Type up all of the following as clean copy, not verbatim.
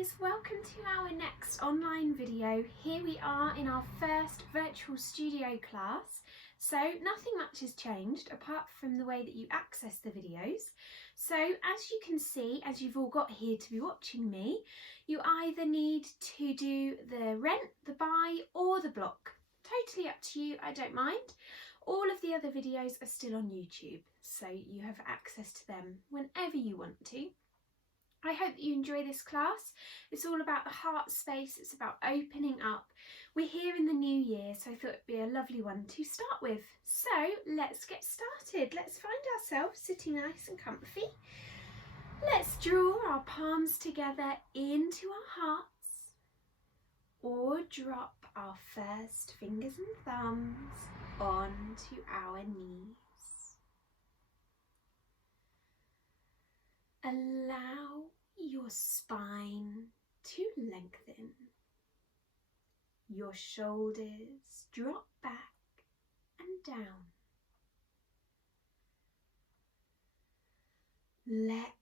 guys, welcome to our next online video. Here we are in our first virtual studio class. So nothing much has changed apart from the way that you access the videos. So as you can see, as you've all got here to be watching me, you either need to do the rent, the buy or the block. Totally up to you, I don't mind. All of the other videos are still on YouTube, so you have access to them whenever you want to. I hope that you enjoy this class. It's all about the heart space, it's about opening up. We're here in the new year, so I thought it'd be a lovely one to start with. So let's get started. Let's find ourselves sitting nice and comfy. Let's draw our palms together into our hearts, or drop our first fingers and thumbs onto our knees. Allow your spine to lengthen. Your shoulders drop back and down. Let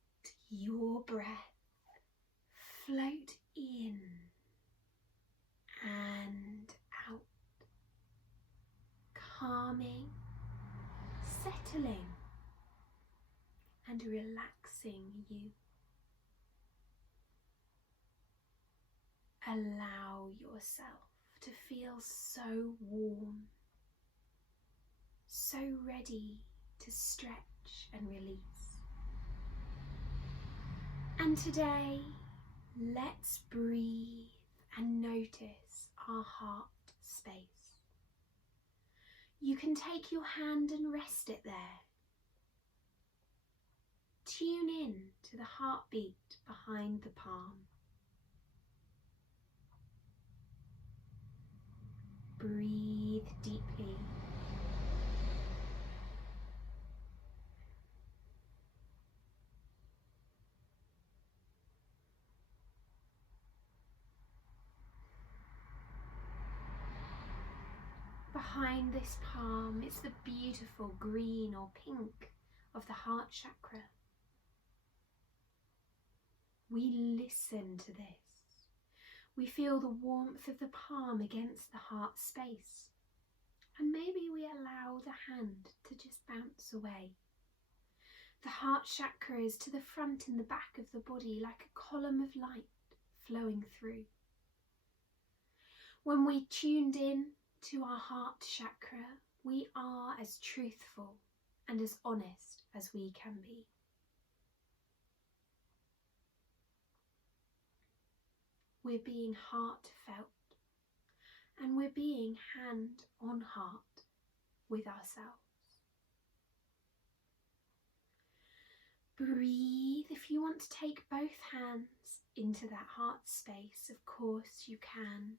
your breath float in and out, calming, settling and relaxing you. Allow yourself to feel so warm, so ready to stretch and release. And today, let's breathe and notice our heart space. You can take your hand and rest it there. Tune in to the heartbeat behind the palm. Breathe deeply. Behind this palm is the beautiful green or pink of the heart chakra. We listen to this. We feel the warmth of the palm against the heart space. And maybe we allow the hand to just bounce away. The heart chakra is to the front and the back of the body like a column of light flowing through. When we tuned in to our heart chakra, we are as truthful and as honest as we can be. We're being heartfelt and we're being hand on heart with ourselves. Breathe. If you want to take both hands into that heart space, of course you can.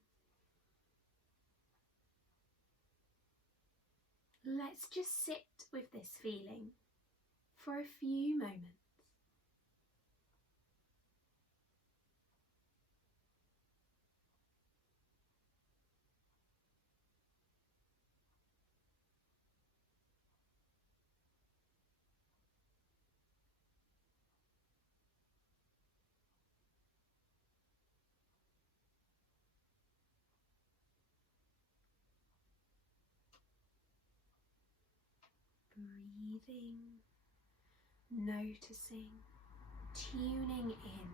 Let's just sit with this feeling for a few moments. Breathing, noticing, tuning in.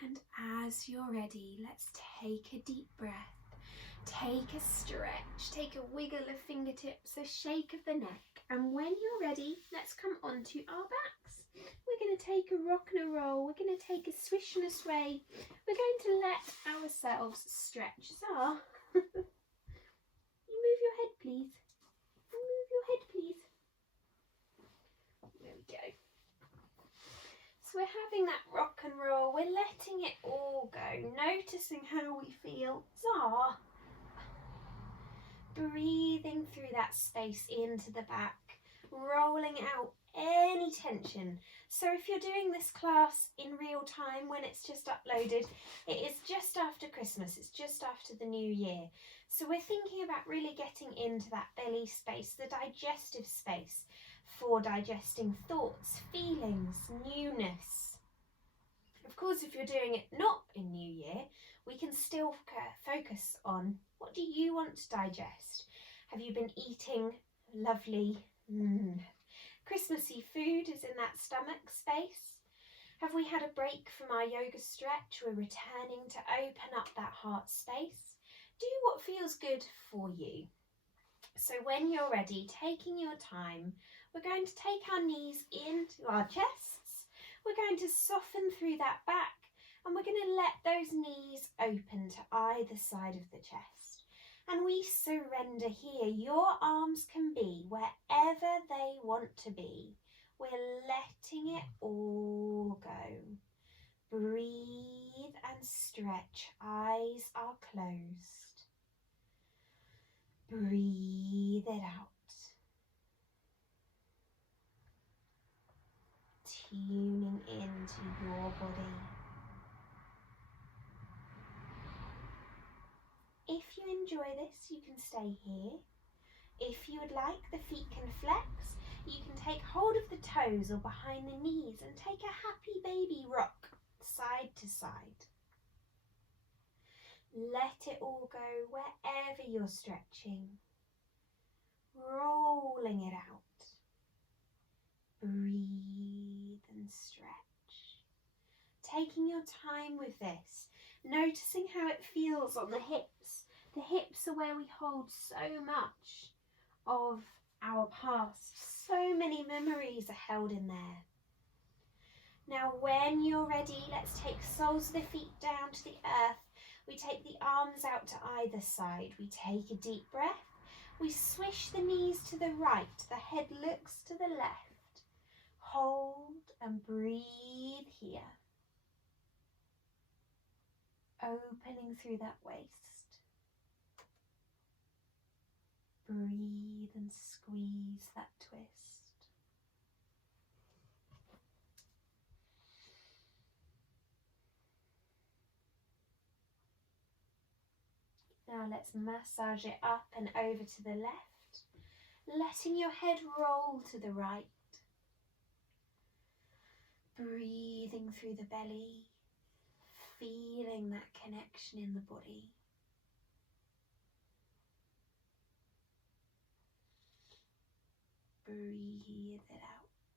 And as you're ready, let's take a deep breath. Take a stretch, take a wiggle of fingertips, a shake of the neck. And when you're ready, let's come onto our backs. We're going to take a rock and a roll. We're going to take a swish and a sway. We're going to let ourselves stretch. Zara, you move your head, please. Move your head, please. There we go. So we're having that rock and roll. We're letting it all go, noticing how we feel. Zara. Breathing through that space into the back, rolling out any tension. So if you're doing this class in real time when it's just uploaded, it is just after Christmas, it's just after the new year. So we're thinking about really getting into that belly space, the digestive space for digesting thoughts, feelings, newness. Of course, if you're doing it not in New Year, we can still focus on what do you want to digest? Have you been eating lovely Christmassy food is in that stomach space? Have we had a break from our yoga stretch? We're returning to open up that heart space. Do what feels good for you. So when you're ready, taking your time, we're going to take our knees into our chests. We're going to soften through that back, and we're going to let those knees open to either side of the chest. And we surrender here. Your arms can be wherever they want to be. We're letting it all go. Breathe and stretch. Eyes are closed. Breathe it out. Tuning into your body. If you enjoy this, you can stay here. If you would like, the feet can flex. You can take hold of the toes or behind the knees and take a happy baby rock side to side. Let it all go wherever you're stretching. Rolling it out. Breathe and stretch. Taking your time with this. Noticing how it feels on the hips. The hips are where we hold so much of our past. So many memories are held in there. Now when you're ready, let's take soles of the feet down to the earth. We take the arms out to either side. We take a deep breath. We swish the knees to the right. The head looks to the left. Hold and breathe here. Opening through that waist. Breathe and squeeze that twist. Now let's massage it up and over to the left, letting your head roll to the right. Breathing through the belly, feeling that connection in the body. Breathe it out.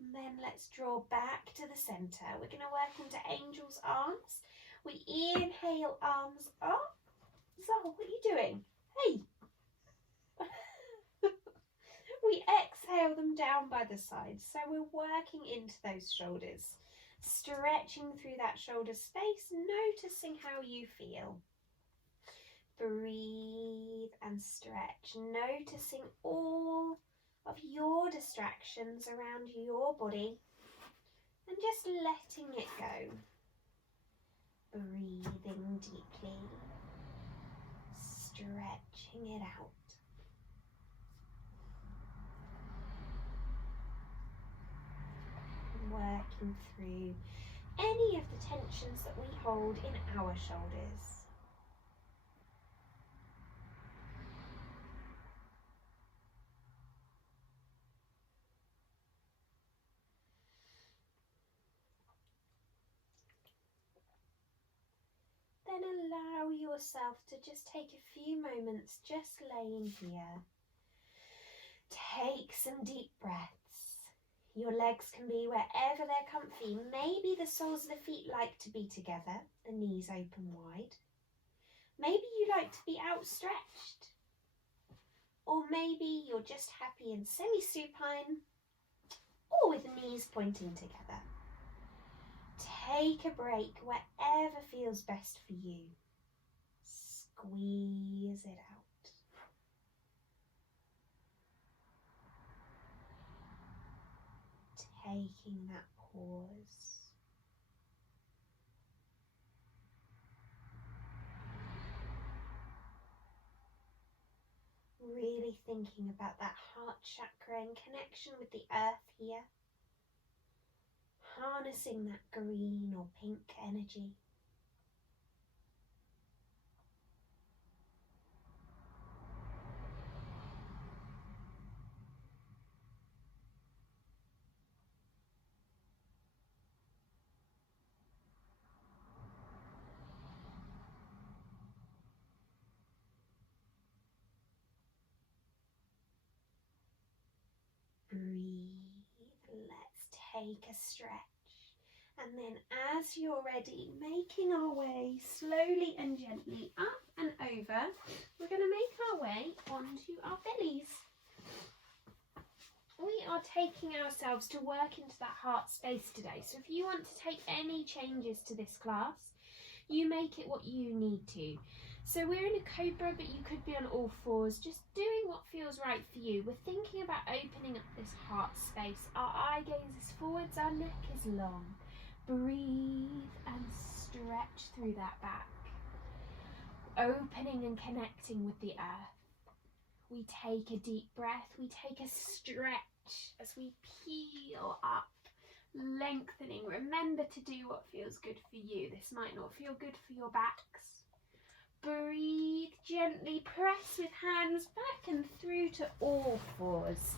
And then let's draw back to the centre. We're going to work into angel's arms. We inhale, arms up. Zal, what are you doing? Hey! We exhale them down by the sides. So we're working into those shoulders. Stretching through that shoulder space, noticing how you feel. Breathe and stretch, noticing all of your distractions around your body and just letting it go. Breathing deeply, stretching it out. Working through any of the tensions that we hold in our shoulders. Then allow yourself to just take a few moments just laying here. Take some deep breaths. Your legs can be wherever they're comfy. Maybe the soles of the feet like to be together, the knees open wide. Maybe you like to be outstretched. Or maybe you're just happy in semi-supine or with the knees pointing together. Take a break wherever feels best for you. Squeeze it out. Taking that pause. Really really thinking about that heart chakra and connection with the earth here. Harnessing that green or pink energy. Breathe. Let's take a stretch. And then as you're ready, making our way slowly and gently up and over, we're going to make our way onto our bellies. We are taking ourselves to work into that heart space today. So if you want to take any changes to this class, you make it what you need to. So we're in a cobra, but you could be on all fours, just doing what feels right for you. We're thinking about opening up this heart space. Our eye gaze is forwards, our neck is long. Breathe and stretch through that back. Opening and connecting with the earth. We take a deep breath, we take a stretch as we peel up, lengthening. Remember to do what feels good for you. This might not feel good for your backs. Breathe gently, press with hands back and through to all fours.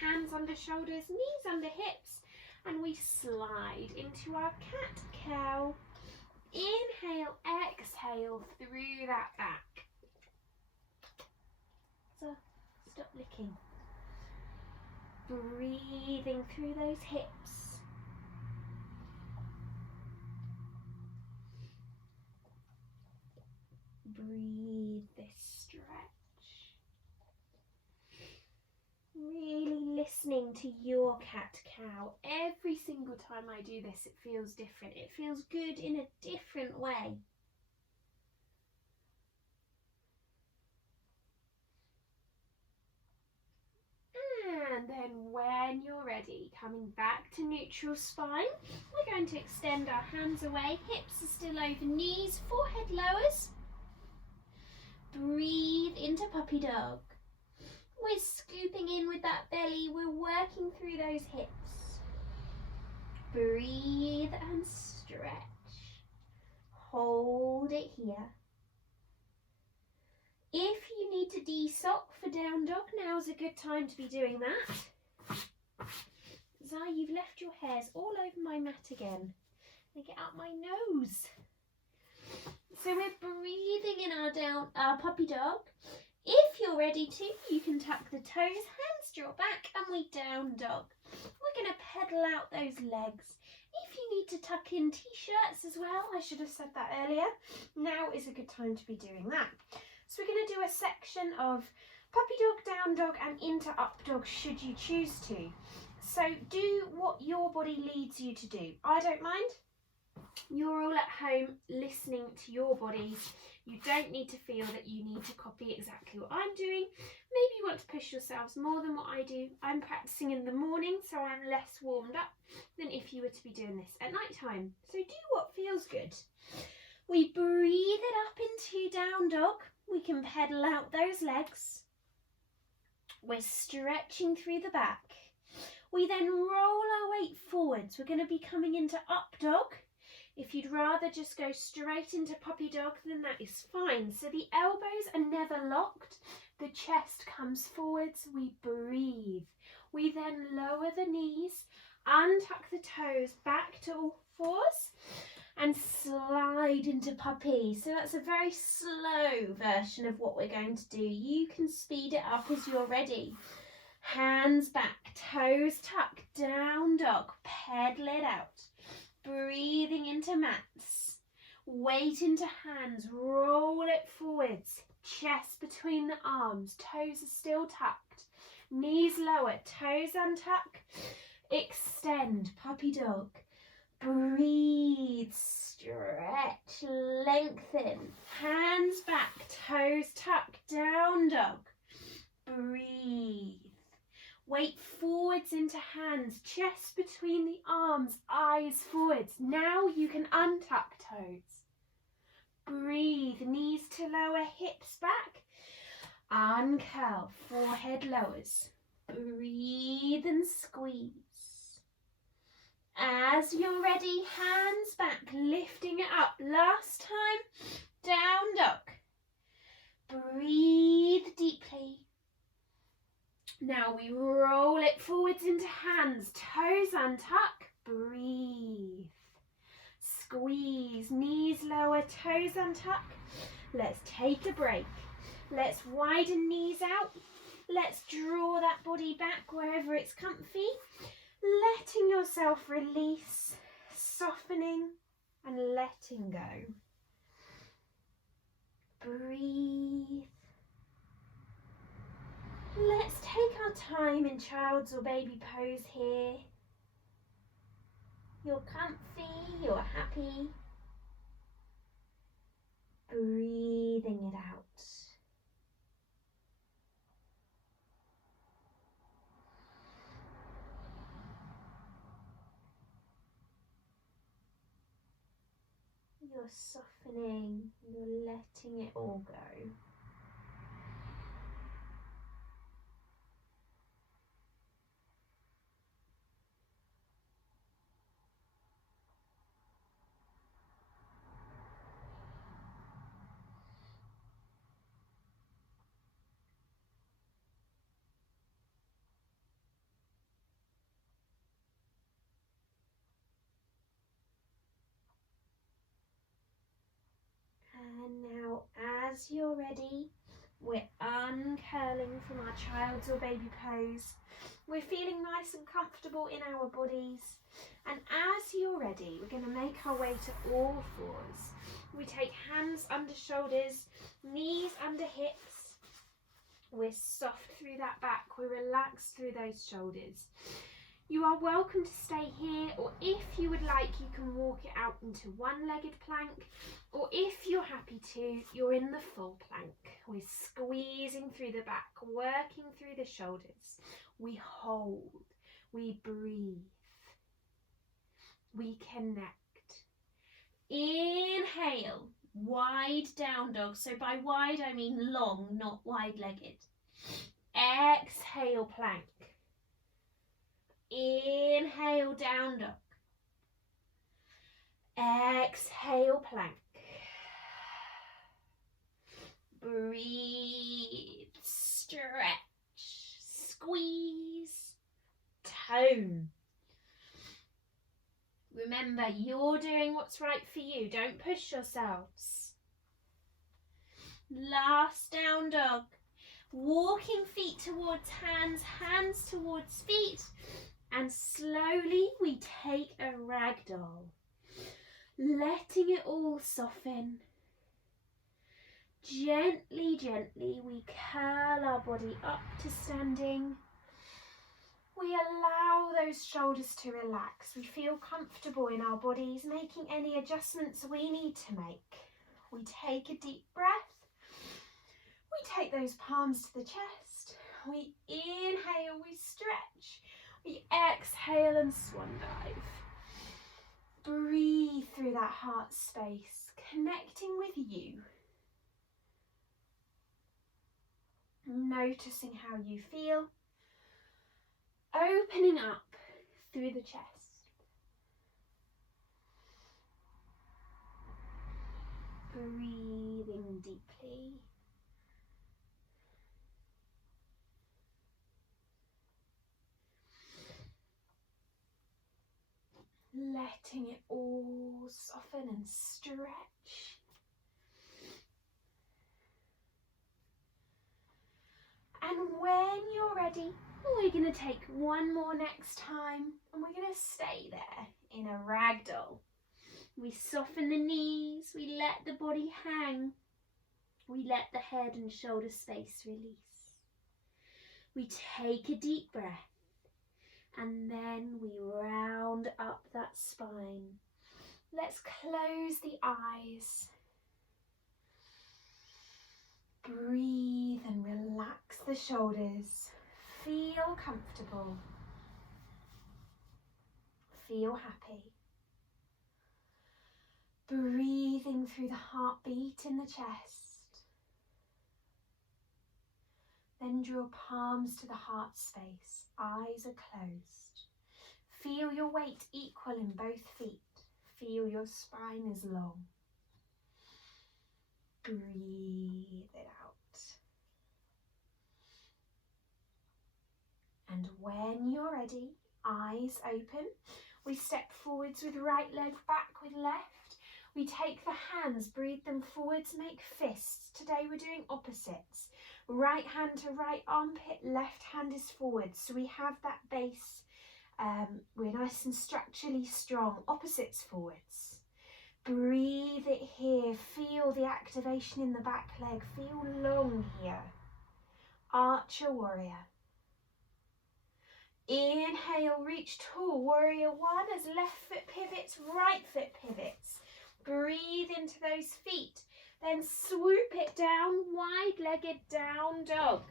Hands under shoulders, knees under hips, and we slide into our cat-cow. Inhale, exhale through that back. So stop licking. Breathing through those hips. Breathe this stretch. Really listening to your cat-cow. Every single time I do this, it feels different. It feels good in a different way. And then when you're ready, coming back to neutral spine, we're going to extend our hands away. Hips are still over knees, forehead lowers. Breathe into puppy dog. We're scooping in with that belly. We're working through those hips. Breathe and stretch. Hold it here. If you need to de-sock for down dog, now's a good time to be doing that. Zai, you've left your hairs all over my mat again. They get up my nose. So we're breathing in our puppy dog. If you're ready to, you can tuck the toes, hands draw back, and we down dog. We're going to pedal out those legs. If you need to tuck in t-shirts as well, I should have said that earlier, now is a good time to be doing that. So we're going to do a section of puppy dog, down dog, and into up dog should you choose to. So do what your body leads you to do. I don't mind. You're all at home listening to your bodies. You don't need to feel that you need to copy exactly what I'm doing. Maybe you want to push yourselves more than what I do. I'm practicing in the morning, so I'm less warmed up than if you were to be doing this at night time. So do what feels good. We breathe it up into down dog. We can pedal out those legs. We're stretching through the back. We then roll our weight forwards. We're going to be coming into up dog. If you'd rather just go straight into puppy dog, then that is fine. So the elbows are never locked. The chest comes forwards. We breathe. We then lower the knees, untuck the toes back to all fours, and slide into puppy. So that's a very slow version of what we're going to do. You can speed it up as you're ready. Hands back, toes tuck, down dog, pedal it out. Breathing into mats, weight into hands, roll it forwards, chest between the arms, toes are still tucked, knees lower, toes untuck, extend, puppy dog, breathe, stretch, lengthen, hands back, toes tuck, down dog, breathe. Weight forwards into hands, chest between the arms, eyes forwards. Now you can untuck toes. Breathe, knees to lower, hips back. Uncurl, forehead lowers. Breathe and squeeze. As you're ready, hands back, lifting it up. Last time, down dog. Breathe deeply. Now we roll it forwards into hands, toes untuck. Breathe. Squeeze, knees lower, toes untuck. Let's take a break. Let's widen knees out. Let's draw that body back wherever it's comfy. Letting yourself release, softening and letting go. Breathe. Let's take our time in child's or baby pose here. You're comfy, you're happy. Breathing it out. You're softening, you're letting it all go. And now, as you're ready, we're uncurling from our child's or baby pose. We're feeling nice and comfortable in our bodies. And as you're ready, we're going to make our way to all fours. We take hands under shoulders, knees under hips. We're soft through that back. We're relaxed through those shoulders. You are welcome to stay here, or if you would like, you can walk it out into one-legged plank, or if you're happy to, you're in the full plank. We're squeezing through the back, working through the shoulders. We hold, we breathe, we connect. Inhale, wide down dog. So by wide, I mean long, not wide-legged. Exhale, plank. Inhale, down dog. Exhale, plank. Breathe, stretch, squeeze, tone. Remember, you're doing what's right for you. Don't push yourselves. Last down dog. Walking feet towards hands, hands towards feet. And slowly we take a ragdoll, letting it all soften. Gently, gently, we curl our body up to standing. We allow those shoulders to relax. We feel comfortable in our bodies, making any adjustments we need to make. We take a deep breath. We take those palms to the chest. We inhale, we stretch. We exhale and swan dive. Breathe through that heart space, connecting with you. Noticing how you feel. Opening up through the chest. Breathing deeply. Letting it all soften and stretch. And when you're ready, we're going to take one more next time, and we're going to stay there in a ragdoll. We soften the knees, we let the body hang, we let the head and shoulder space release. We take a deep breath. And then we round up that spine. Let's close the eyes. Breathe and relax the shoulders. Feel comfortable. Feel happy. Breathing through the heartbeat in the chest. Then draw palms to the heart space. Eyes are closed. Feel your weight equal in both feet. Feel your spine is long. Breathe it out. And when you're ready, eyes open. We step forwards with right leg, back with left. We take the hands, breathe them forwards, make fists. Today we're doing opposites. Right hand to right armpit, left hand is forwards. So we have that base. We're nice and structurally strong. Opposites forwards. Breathe it here. Feel the activation in the back leg. Feel long here. Archer warrior. Inhale, reach tall. Warrior one as left foot pivots, right foot pivots. Breathe into those feet. Then swoop it down, wide-legged down dog.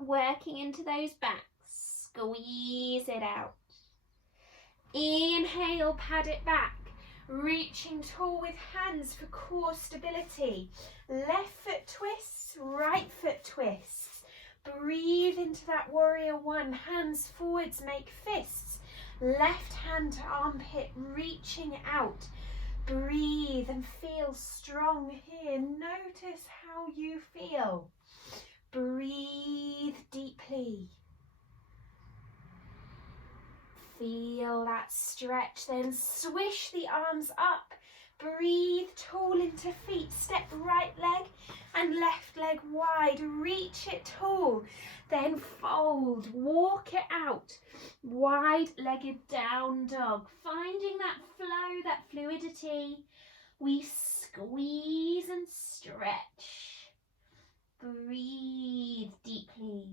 Working into those backs. Squeeze it out. Inhale, pad it back. Reaching tall with hands for core stability. Left foot twists, right foot twists. Breathe into that warrior one. Hands forwards, make fists. Left hand to armpit, reaching out. Breathe and feel strong here. Notice how you feel. Breathe deeply. Feel that stretch, then swish the arms up. Breathe tall into feet. Step right leg and left leg wide. Reach it tall. Then fold. Walk it out. Wide-legged down dog. Finding that flow, that fluidity. We squeeze and stretch. Breathe deeply.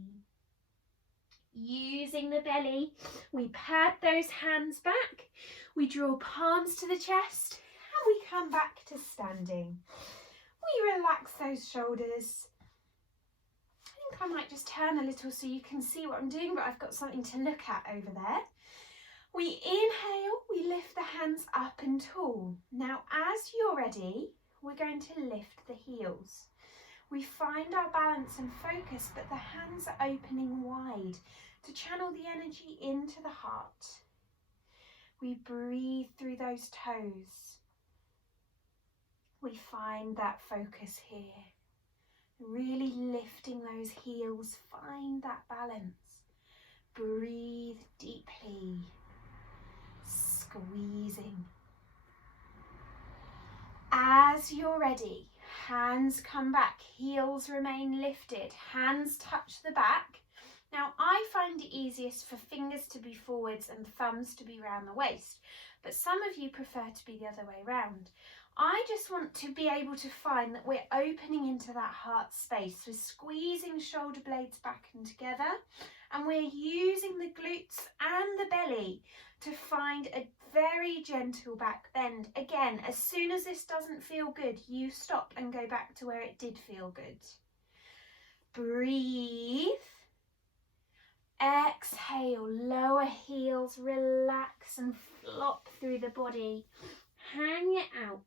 Using the belly, we pad those hands back. We draw palms to the chest. And we come back to standing. We relax those shoulders. I think I might just turn a little so you can see what I'm doing, but I've got something to look at over there. We inhale, we lift the hands up and tall. Now, as you're ready, we're going to lift the heels. We find our balance and focus, but the hands are opening wide to channel the energy into the heart. We breathe through those toes. We find that focus here. Really lifting those heels. Find that balance. Breathe deeply. Squeezing. As you're ready, hands come back, heels remain lifted, hands touch the back. Now, I find it easiest for fingers to be forwards and thumbs to be round the waist, but some of you prefer to be the other way round. I just want to be able to find that we're opening into that heart space. We're squeezing shoulder blades back and together, and we're using the glutes and the belly to find a very gentle back bend. Again, as soon as this doesn't feel good, you stop and go back to where it did feel good. Breathe. Exhale, lower heels, relax and flop through the body. Hang it out,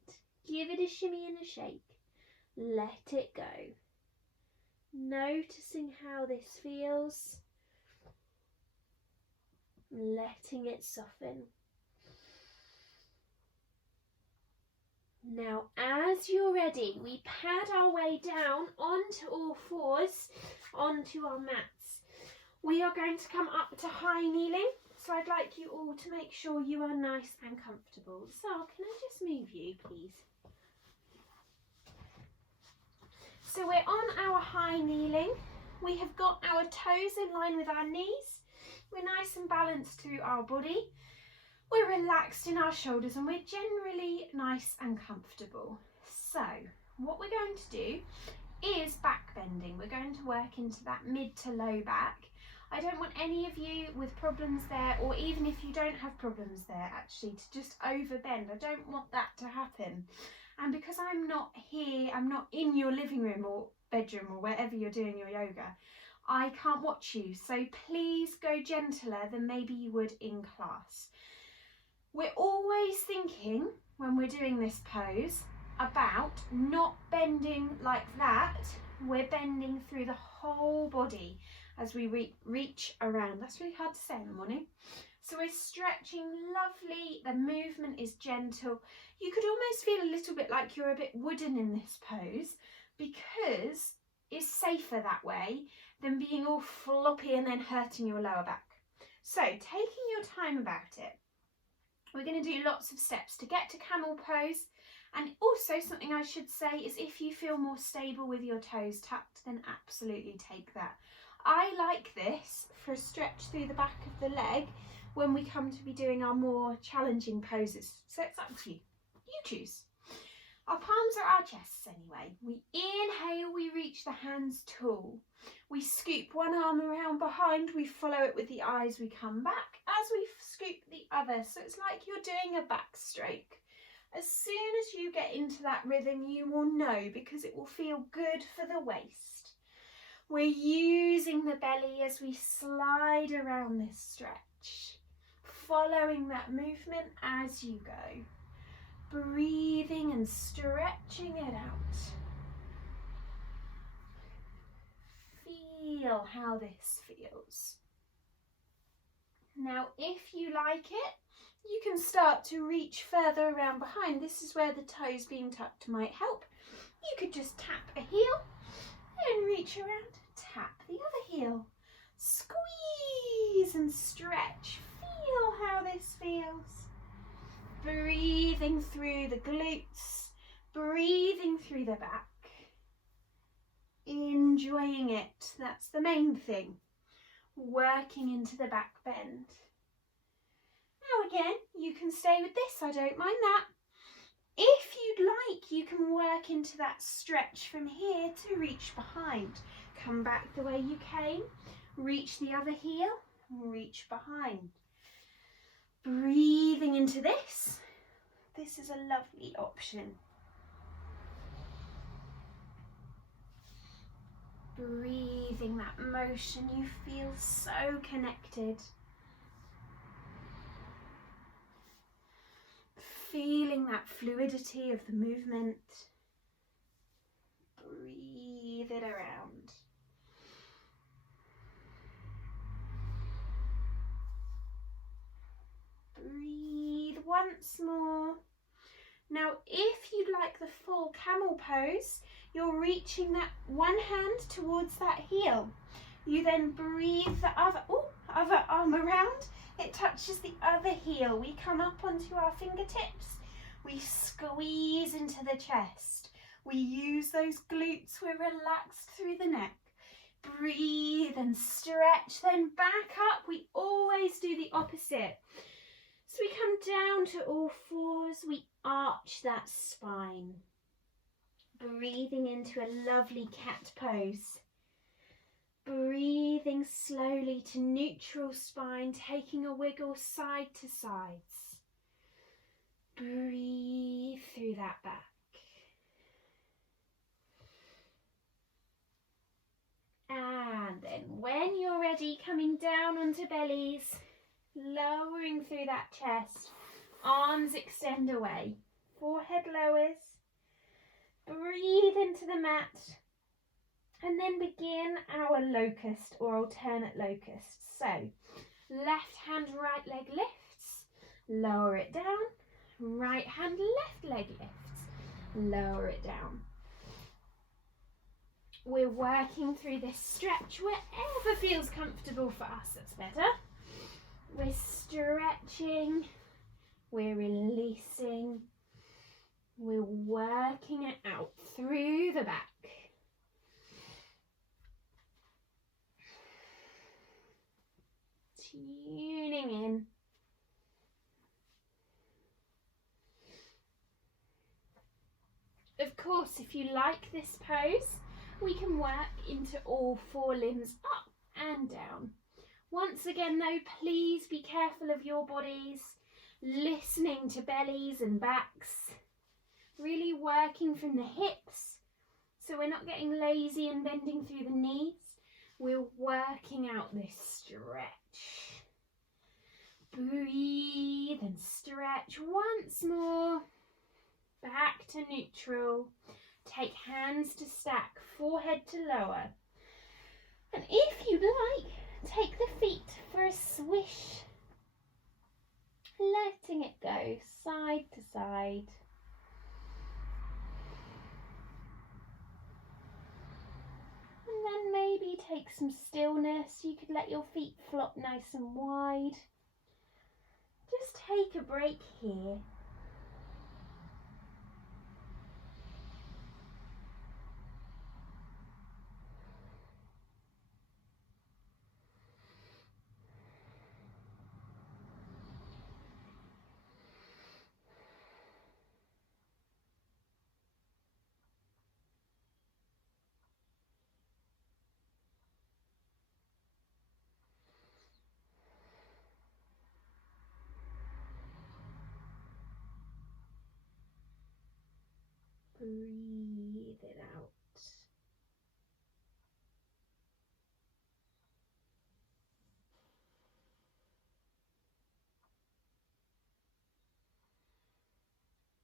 give it a shimmy and a shake, let it go. Noticing how this feels, letting it soften. Now, as you're ready, we pad our way down onto all fours, onto our mats. We are going to come up to high kneeling. So I'd like you all to make sure you are nice and comfortable. So can I just move you, please? So we're on our high kneeling. We have got our toes in line with our knees. We're nice and balanced through our body. We're relaxed in our shoulders and we're generally nice and comfortable. So what we're going to do is back bending. We're going to work into that mid to low back. I don't want any of you with problems there, or even if you don't have problems there, actually, to just overbend. I don't want that to happen. And because I'm not here, I'm not in your living room or bedroom or wherever you're doing your yoga, I can't watch you. So please go gentler than maybe you would in class. We're always thinking, when we're doing this pose, about not bending like that, We're bending through the whole body as we reach around. That's really hard to say in the morning. So we're stretching lovely, the movement is gentle. You could almost feel a little bit like you're a bit wooden in this pose because it's safer that way than being all floppy and then hurting your lower back. So taking your time about it, we're going to do lots of steps to get to camel pose. And also something I should say is if you feel more stable with your toes tucked, then absolutely take that. I like this for a stretch through the back of the leg when we come to be doing our more challenging poses. So it's up to you. You choose. Our palms are our chests anyway. We inhale, we reach the hands tall. We scoop one arm around behind, we follow it with the eyes, we come back as we scoop the other. So it's like you're doing a backstroke. As soon as you get into that rhythm, you will know because it will feel good for the waist. We're using the belly as we slide around this stretch, following that movement as you go, breathing and stretching it out. Feel how this feels. Now, if you like it, you can start to reach further around behind. This is where the toes being tucked might help. You could just tap a heel and reach around, tap the other heel. Squeeze and stretch. Feel how this feels. Breathing through the glutes, breathing through the back. Enjoying it, that's the main thing. Working into the back bend. Now again, you can stay with this, I don't mind that. If you'd like, you can work into that stretch from here to reach behind. Come back the way you came, reach the other heel, reach behind. Breathing into this. This is a lovely option. Breathing that motion, you feel so connected. Feeling that fluidity of the movement. Breathe it around. Breathe once more. Now, if you'd like the full camel pose, you're reaching that one hand towards that heel. You then breathe the other arm around. It touches the other heel. We come up onto our fingertips. We squeeze into the chest. We use those glutes. We're relaxed through the neck. Breathe and stretch, then back up. We always do the opposite. So we come down to all fours. We arch that spine. Breathing into a lovely cat pose. Breathing slowly to neutral spine, taking a wiggle side to sides. Breathe through that back. And then when you're ready, coming down onto bellies, lowering through that chest, arms extend away, forehead lowers. Breathe into the mat. And then begin our locust or alternate locust. So, left hand, right leg lifts, lower it down. Right hand, left leg lifts, lower it down. We're working through this stretch wherever feels comfortable for us, that's better. We're stretching, we're releasing, we're working it out through the back. Tuning in. Of course, if you like this pose, we can work into all four limbs up and down. Once again though, please be careful of your bodies, listening to bellies and backs, really working from the hips, so we're not getting lazy and bending through the knees. We're working out this stretch. Breathe and stretch once more. Back to neutral. Take hands to stack, forehead to lower. And if you'd like, take the feet for a swish, letting it go side to side. And then maybe take some stillness. You could let your feet flop nice and wide. Just take a break here. Breathe it out.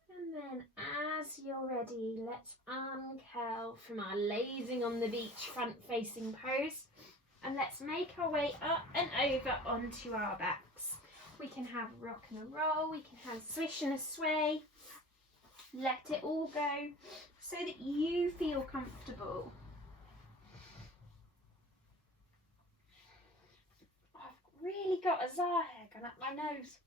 And then as you're ready, let's uncurl from our lazing on the beach front facing pose, and let's make our way up and over onto our backs. We can have a rock and a roll, we can have a swish and a sway. Let it all go so that you feel comfortable. I've really got a Zah hair going up my nose.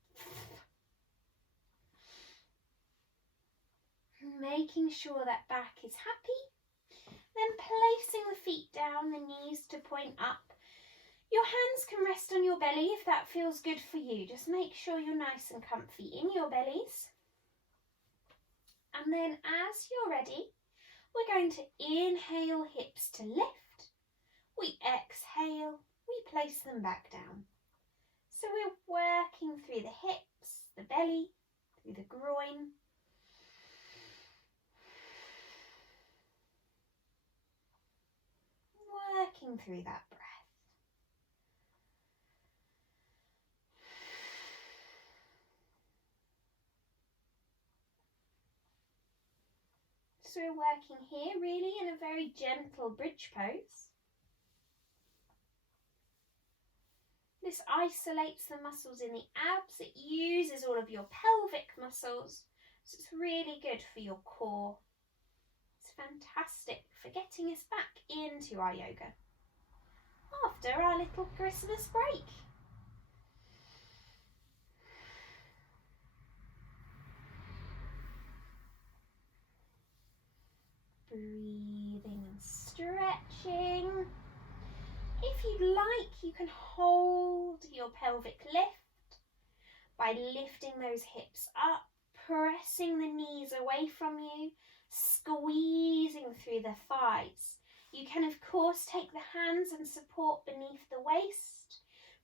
Making sure that back is happy. Then placing the feet down, the knees to point up. Your hands can rest on your belly if that feels good for you. Just make sure you're nice and comfy in your bellies. And then as you're ready, we're going to inhale hips to lift. We exhale, we place them back down. So we're working through the hips, the belly, through the groin. Working through that breath. So we're working here really in a very gentle bridge pose. This isolates the muscles in the abs. It uses all of your pelvic muscles. So it's really good for your core. It's fantastic for getting us back into our yoga after our little Christmas break. Breathing and stretching. If you'd like, you can hold your pelvic lift by lifting those hips up, pressing the knees away from you, squeezing through the thighs. You can, of course, take the hands and support beneath the waist.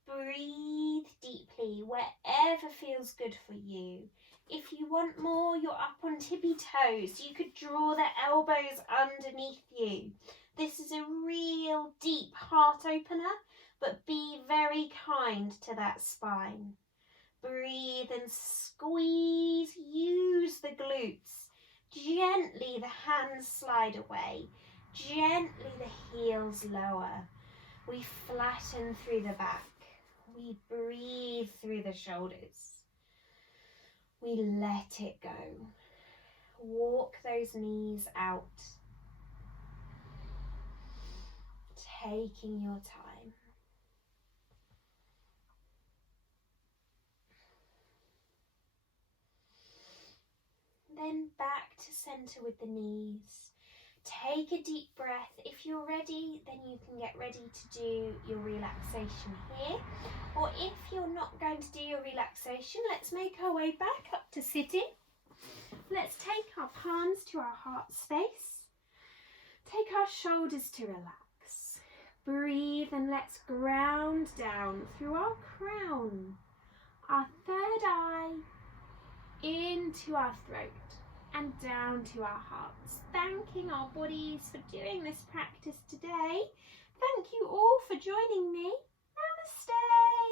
Breathe deeply wherever feels good for you. If you want more, you're up on tippy toes. You could draw the elbows underneath you. This is a real deep heart opener, but be very kind to that spine. Breathe and squeeze. Use the glutes. Gently the hands slide away. Gently the heels lower. We flatten through the back. We breathe through the shoulders. We let it go. Walk those knees out. Taking your time. Then back to center with the knees. Take a deep breath. If you're ready, then you can get ready to do your relaxation here. Or if you're not going to do your relaxation, let's make our way back up to sitting. Let's take our palms to our heart space. Take our shoulders to relax. Breathe and let's ground down through our crown, our third eye, into our throat and down to our hearts. Thanking our bodies for doing this practice today. Thank you all for joining me. Namaste.